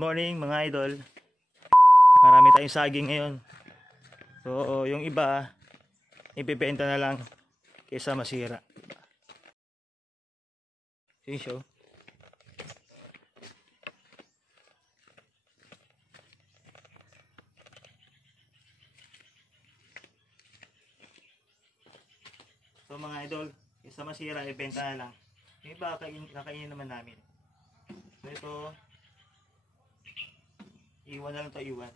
morning mga idol. Marami tayong saging ngayon. So yung iba ibebenta na lang kaysa masira. Yung show. So mga idol, kaysa masira ibenta na lang. Yung iba kakainin naman namin. So ito, iwan na lang ito, iwan.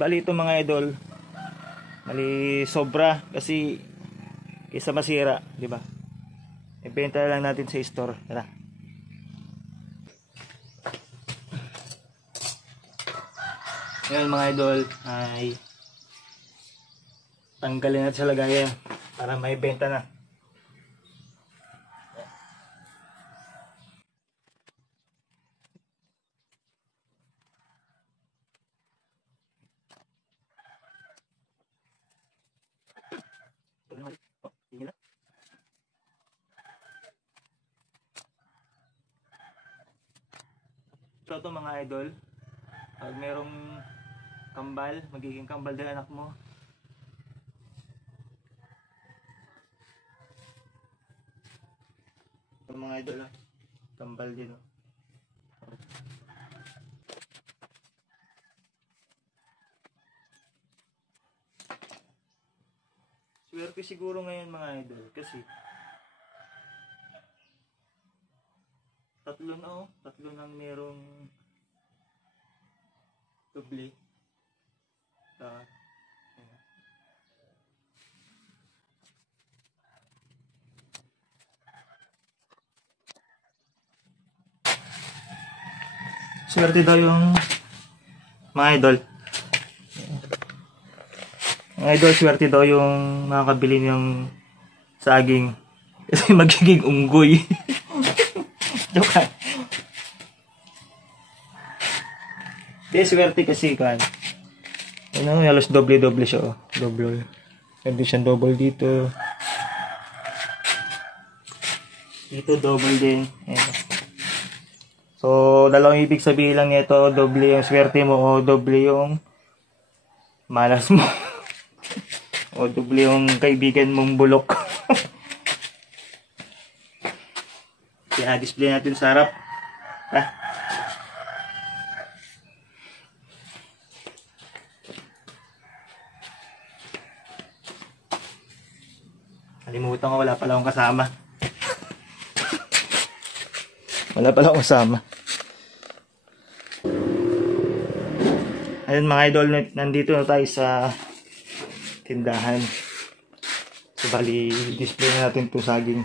Bali ito mga idol, mali sobra kasi kaysa masira, di ba? Ibenta lang natin sa store. Tara. Ngayon mga idol ay tanggalin natin sa lagayan para may benta na. So ito mga idol, pag merong kambal, magiging kambal din anak mo. Ito mga idol, kambal din. Swerte siguro ngayon mga idol kasi tatlo nang merong doble. Swerte daw yung mga idol. Mga idol, swerte daw yung makakabili ng saging kasi magiging unggoy. Joke lang. Di swerte kasi kan. Ano, halos doble-doble siya, oh. Double. Pwede siyang double dito. Dito double din. Ayan. So, dalawang ibig sabihin lang nito, doble yung swerte mo o doble yung malas mo. O doble yung kaibigan mong bulok. Kaya display natin sa harap. Kalimutan ko, wala pala akong kasama. Wala pala akong kasama. Ayun mga idol, nandito na tayo sa tindahan. So bali, display na natin itong saging.